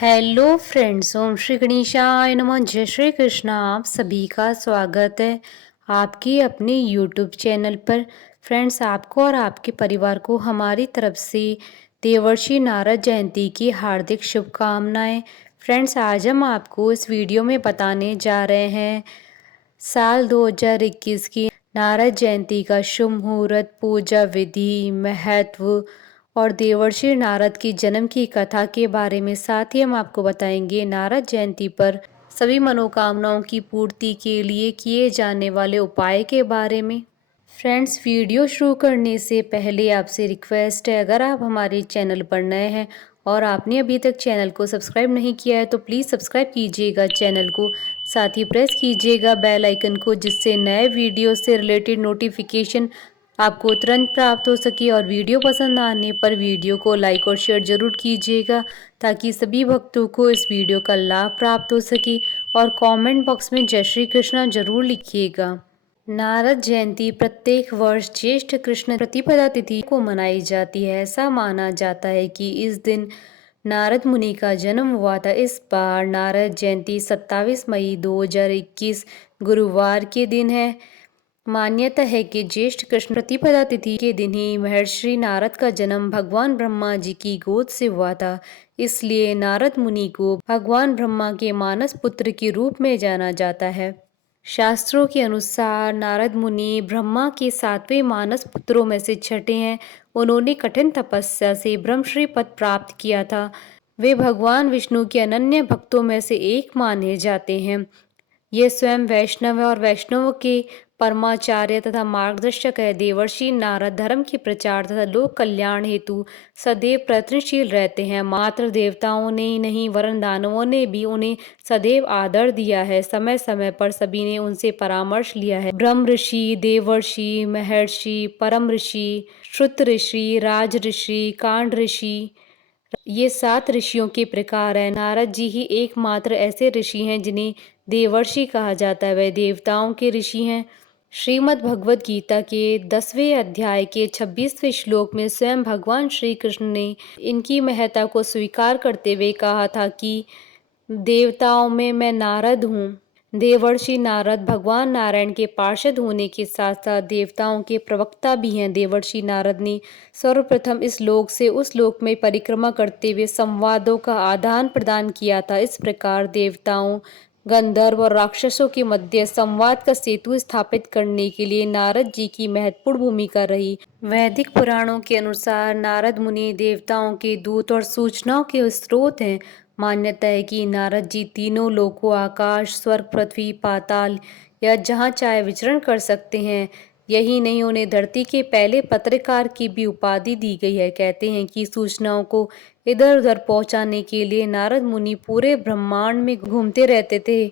Hello friends, ओम श्री गणेशाय नमः। जय श्री कृष्णा। आप सभी का स्वागत है आपके अपने यूट्यूब चैनल पर। फ्रेंड्स, आपको और आपके परिवार को हमारी तरफ से देवर्षि नारद जयंती की हार्दिक शुभकामनाएं। फ्रेंड्स, आज हम आपको इस वीडियो में बताने जा रहे हैं साल 2021 की नारद जयंती का शुभ मुहूर्त, पूजा विधि, महत्व और देवर्षि नारद की जन्म की कथा के बारे में। साथ ही हम आपको बताएंगे नारद जयंती पर सभी मनोकामनाओं की पूर्ति के लिए किए जाने वाले उपाय के बारे में। फ्रेंड्स, वीडियो शुरू करने से पहले आपसे रिक्वेस्ट है, अगर आप हमारे चैनल पर नए हैं और आपने अभी तक चैनल को सब्सक्राइब नहीं किया है तो प्लीज़ सब्सक्राइब कीजिएगा चैनल को। साथ ही प्रेस कीजिएगा बेल आइकन को, जिससे नए वीडियो से रिलेटेड नोटिफिकेशन आपको तुरंत प्राप्त हो सके। और वीडियो पसंद आने पर वीडियो को लाइक और शेयर जरूर कीजिएगा, ताकि सभी भक्तों को इस वीडियो का लाभ प्राप्त हो सके। और कमेंट बॉक्स में जय श्री कृष्णा जरूर लिखिएगा। नारद जयंती प्रत्येक वर्ष ज्येष्ठ कृष्ण प्रतिपदा तिथि को मनाई जाती है। ऐसा माना जाता है कि इस दिन नारद मुनि का जन्म हुआ था। इस बार नारद जयंती 27 मई 2021 गुरुवार के दिन है। मान्यता है कि ज्येष्ठ कृष्ण प्रतिपदा तिथि के दिन ही महर्षि नारद का जन्म भगवान ब्रह्मा जी की गोद से हुआ था। इसलिए नारद मुनि को भगवान ब्रह्मा के मानस पुत्र के रूप में जाना जाता है। शास्त्रों के अनुसार नारद मुनि ब्रह्मा के 7वें मानस पुत्रों में से छठे हैं। उन्होंने कठिन तपस्या से ब्रह्मश्री पद प्राप्त किया था। वे भगवान विष्णु के अनन्य भक्तों में से एक माने जाते हैं। ये स्वयं वैष्णव है और वैष्णव के परमाचार्य तथा मार्गदर्शक है। देवर्षि नारद धर्म के प्रचार तथा लोक कल्याण हेतु सदैव प्रयत्नशील रहते हैं। मात्र देवताओं ने ही नहीं, वरन दानवों ने भी उन्हें सदैव आदर दिया है। समय समय पर सभी ने उनसे परामर्श लिया है। ब्रह्म ऋषि, देवर्षि, महर्षि, परम ऋषि, श्रुत ऋषि, राज ऋषि, कांड ऋषि, ये 7 ऋषियों के प्रकार हैं। नारद जी ही एकमात्र ऐसे ऋषि हैं जिन्हें देवर्षि कहा जाता है। वे देवताओं के ऋषि हैं। श्रीमद् भगवद गीता के 10वें अध्याय के 26वें श्लोक में स्वयं भगवान श्री कृष्ण ने इनकी महत्ता को स्वीकार करते हुए कहा था कि देवताओं में मैं नारद हूँ। देवर्षि नारद भगवान नारायण के पार्षद होने के साथ साथ देवताओं के प्रवक्ता भी हैं। देवर्षि नारद ने सर्वप्रथम इस लोक से उस लोक में परिक्रमा करते हुए संवादों का आदान प्रदान किया था। इस प्रकार देवताओं, गंधर्व और राक्षसों के मध्य संवाद का सेतु स्थापित करने के लिए नारद जी की महत्वपूर्ण भूमिका रही। वैदिक पुराणों के अनुसार नारद मुनि देवताओं के दूत और सूचनाओं के स्रोत हैं। मान्यता है कि नारद जी तीनों लोकों, आकाश, स्वर्ग, पृथ्वी, पाताल या जहाँ चाहे विचरण कर सकते हैं। यही नहीं, उन्हें धरती के पहले पत्रकार की भी उपाधि दी गई है। कहते हैं कि सूचनाओं को इधर उधर पहुंचाने के लिए नारद मुनि पूरे ब्रह्मांड में घूमते रहते थे।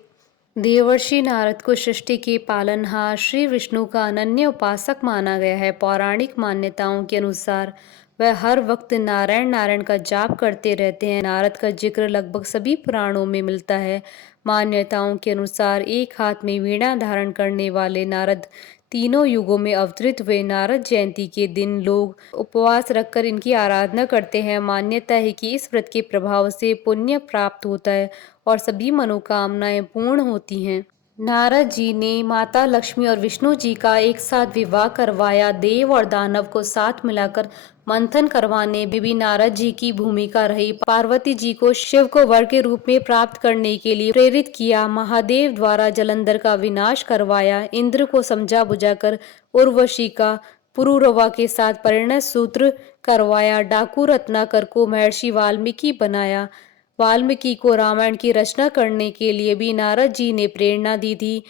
देवर्षि नारद को सृष्टि के पालनहार श्री विष्णु का अनन्य उपासक माना गया है। पौराणिक मान्यताओं के अनुसार वह हर वक्त नारायण नारायण का जाप करते रहते हैं। नारद का जिक्र लगभग सभी पुराणों में मिलता है। मान्यताओं के अनुसार एक हाथ में वीणा धारण करने वाले नारद तीनों युगों में अवतरित हुए। नारद जयंती के दिन लोग उपवास रखकर इनकी आराधना करते हैं। मान्यता है कि इस व्रत के प्रभाव से पुण्य प्राप्त होता है और सभी मनोकामनाएं पूर्ण होती हैं। नारद जी ने माता लक्ष्मी और विष्णु जी का एक साथ विवाह करवाया। देव और दानव को साथ मिलाकर मंथन करवाने में भी नारद जी की भूमिका रही। पार्वती जी को शिव को वर के रूप में प्राप्त करने के लिए प्रेरित किया। महादेव द्वारा जलंधर का विनाश करवाया। इंद्र को समझा बुझाकर उर्वशी का पुरुरवा के साथ परिणय सूत्र करवाया। डाकू रत्नाकर को महर्षि वाल्मीकि बनाया। वाल्मीकि को रामायण की रचना करने के लिए भी नारद जी ने प्रेरणा दी थी।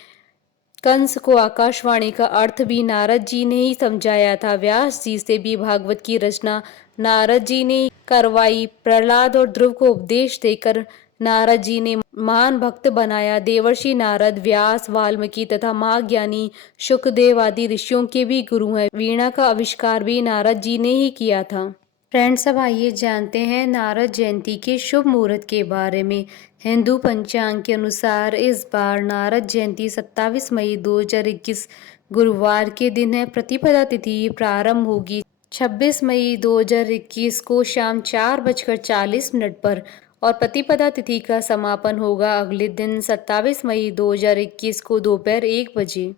कंस को आकाशवाणी का अर्थ भी नारद जी ने ही समझाया था। व्यास जी से भी भागवत की रचना नारद जी ने करवाई। प्रहलाद और ध्रुव को उपदेश देकर नारद जी ने महान भक्त बनाया। देवर्षि नारद व्यास, वाल्मीकि तथा महाज्ञानी शुकदेव आदि ऋषियों के भी गुरु हैं। वीणा का आविष्कार भी नारद जी ने ही किया था। फ्रेंड्स, अब आइए जानते हैं नारद जयंती के शुभ मुहूर्त के बारे में। हिंदू पंचांग के अनुसार इस बार नारद जयंती 27 मई 2021 गुरुवार के दिन है। प्रतिपदा तिथि प्रारंभ होगी 26 मई 2021 को शाम 4:40 पर और प्रतिपदा तिथि का समापन होगा अगले दिन 27 मई 2021 को दोपहर 1 बजे।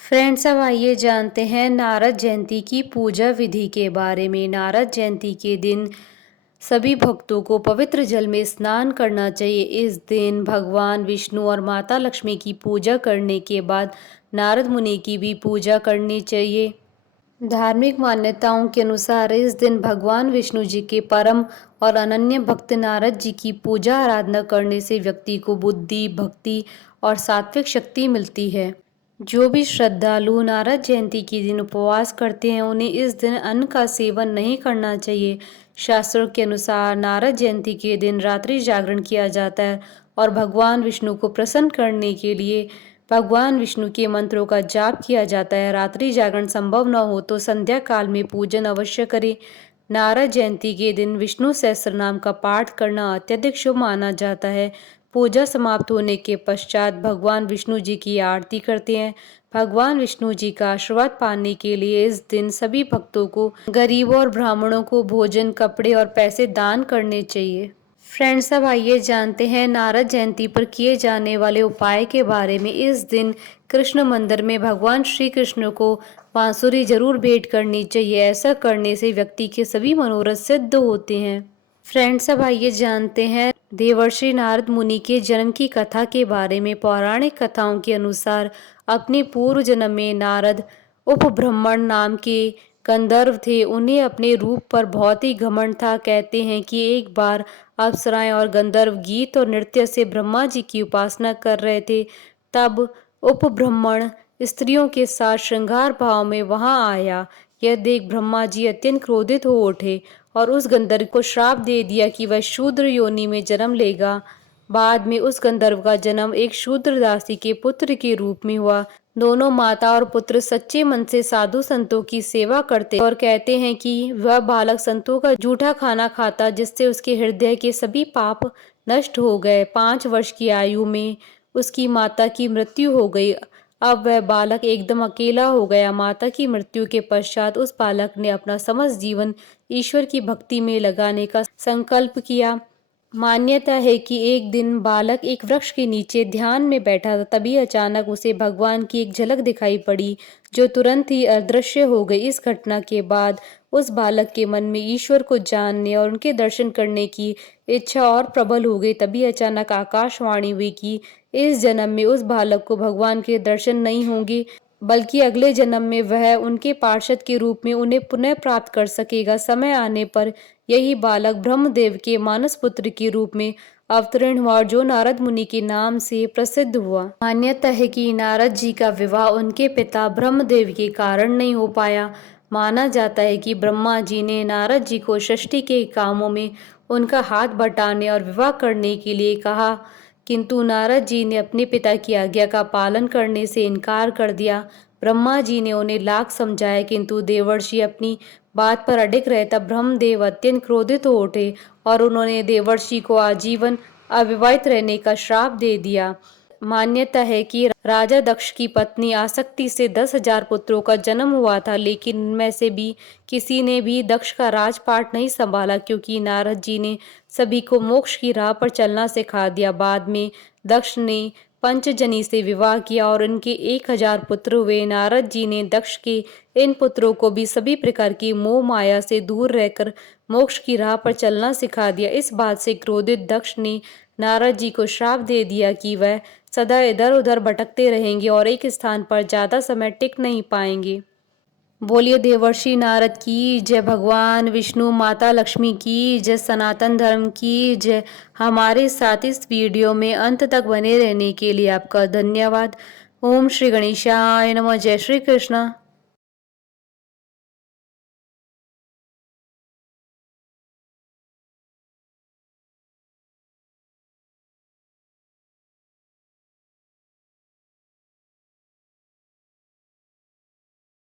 फ्रेंड्स, अब आइए जानते हैं नारद जयंती की पूजा विधि के बारे में। नारद जयंती के दिन सभी भक्तों को पवित्र जल में स्नान करना चाहिए। इस दिन भगवान विष्णु और माता लक्ष्मी की पूजा करने के बाद नारद मुनि की भी पूजा करनी चाहिए। धार्मिक मान्यताओं के अनुसार इस दिन भगवान विष्णु जी के परम और अनन्य भक्त नारद जी की पूजा आराधना करने से व्यक्ति को बुद्धि, भक्ति और सात्विक शक्ति मिलती है। जो भी श्रद्धालु नारद जयंती के दिन उपवास करते हैं उन्हें इस दिन अन्न का सेवन नहीं करना चाहिए। शास्त्रों के अनुसार नारद जयंती के दिन रात्रि जागरण किया जाता है और भगवान विष्णु को प्रसन्न करने के लिए भगवान विष्णु के मंत्रों का जाप किया जाता है। रात्रि जागरण संभव न हो तो संध्या काल में पूजन अवश्य करें। नारद जयंती के दिन विष्णु सहस्त्र नाम का पाठ करना अत्यधिक शुभ माना जाता है। पूजा समाप्त होने के पश्चात भगवान विष्णु जी की आरती करते हैं। भगवान विष्णु जी का आशीर्वाद पाने के लिए इस दिन सभी भक्तों को गरीबों और ब्राह्मणों को भोजन, कपड़े और पैसे दान करने चाहिए। फ्रेंड्स, अब आइए जानते हैं नारद जयंती पर किए जाने वाले उपाय के बारे में। इस दिन कृष्ण मंदिर में भगवान श्री कृष्ण को बांसुरी जरूर भेंट करनी चाहिए। ऐसा करने से व्यक्ति के सभी मनोरथ सिद्ध होते हैं। फ्रेंड्स, अब आइए जानते हैं देवर्षि नारद मुनि के जन्म की कथा के बारे में। पौराणिक कथाओं के अनुसार अपने पूर्व जन्म में नारद उपब्रह्मण नाम के गंधर्व थे। उन्हें अपने रूप पर बहुत ही घमंड था। कहते हैं कि एक बार अप्सराएं और गंधर्व गीत और नृत्य से ब्रह्मा जी की उपासना कर रहे थे। तब उपब्रह्मण स्त्रियों के साथ श्रृंगार भाव में वहां आया। यह देख ब्रह्मा जी अत्यंत क्रोधित हो उठे और उस गंधर्व को श्राप दे दिया कि वह शूद्र योनि में जन्म लेगा। बाद में उस गंधर्व का जन्म एक शूद्र दासी के पुत्र के रूप में हुआ। दोनों माता और पुत्र सच्चे मन से साधु संतों की सेवा करते और कहते हैं कि वह बालक संतों का जूठा खाना खाता, जिससे उसके हृदय के सभी पाप नष्ट हो गए। 5 वर्ष की आयु में उसकी माता की मृत्यु हो गई। अब वह बालक एकदम अकेला हो गया। माता की मृत्यु के पश्चात उस बालक ने अपना समस्त जीवन ईश्वर की भक्ति में लगाने का संकल्प किया। मान्यता है कि एक दिन बालक एक वृक्ष के नीचे ध्यान में बैठा था। तभी अचानक उसे भगवान की एक झलक दिखाई पड़ी, जो तुरंत ही अदृश्य हो गई। इस घटना के बाद उस बालक के मन में ईश्वर को जानने और उनके दर्शन करने की इच्छा और प्रबल हो गई। तभी अचानक आकाशवाणी हुई कि इस जन्म में उस बालक को भगवान के दर्शन नहीं होंगे, बल्कि अगले जन्म में वह उनके पार्षद के रूप में उन्हें पुनः प्राप्त कर सकेगा। समय आने पर यही बालक ब्रह्मदेव के मानस पुत्र के रूप में अवतरण हुआ, जो नारद मुनि के नाम से प्रसिद्ध हुआ। मान्यता है कि नारद जी का विवाह उनके पिता ब्रह्मदेव के कारण नहीं हो पाया। माना जाता है कि ब्रह्मा जी ने नारद जी को सृष्टि के कामों में उनका हाथ बटाने और विवाह करने के लिए कहा, किंतु नारद जी ने अपने पिता की आज्ञा का पालन करने से इनकार कर दिया। ब्रह्मा जी ने उन्हें लाख समझाया, किंतु देवर्षि अपनी बात पर अडिग रहे। तब ब्रह्मदेव अत्यंत क्रोधित हो उठे और उन्होंने देवर्षि को आजीवन अविवाहित रहने का श्राप दे दिया। मान्यता है कि राजा दक्ष की पत्नी आसक्ति से 10,000 पुत्रों का जन्म हुआ था, लेकिन इनमें से भी किसी ने भी दक्ष का राजपाट नहीं संभाला, क्योंकि नारद जी ने सभी को मोक्ष की राह पर चलना सिखा दिया। बाद में दक्ष ने पंचजनी से विवाह किया और इनके 1,000 पुत्र हुए। नारद जी ने दक्ष के इन पुत्रों को भी सभी प्रकार की मोह माया से दूर रहकर मोक्ष की राह पर चलना सिखा दिया। इस बात से क्रोधित दक्ष ने नारद जी को श्राप दे दिया कि वह सदा इधर उधर भटकते रहेंगे और एक स्थान पर ज्यादा समय टिक नहीं पाएंगे। बोलिए देवर्षि नारद की जय, भगवान विष्णु, माता लक्ष्मी की जय, सनातन धर्म की जय। हमारे साथ इस वीडियो में अंत तक बने रहने के लिए आपका धन्यवाद। ओम श्री गणेशाय नमः। जय श्री कृष्ण।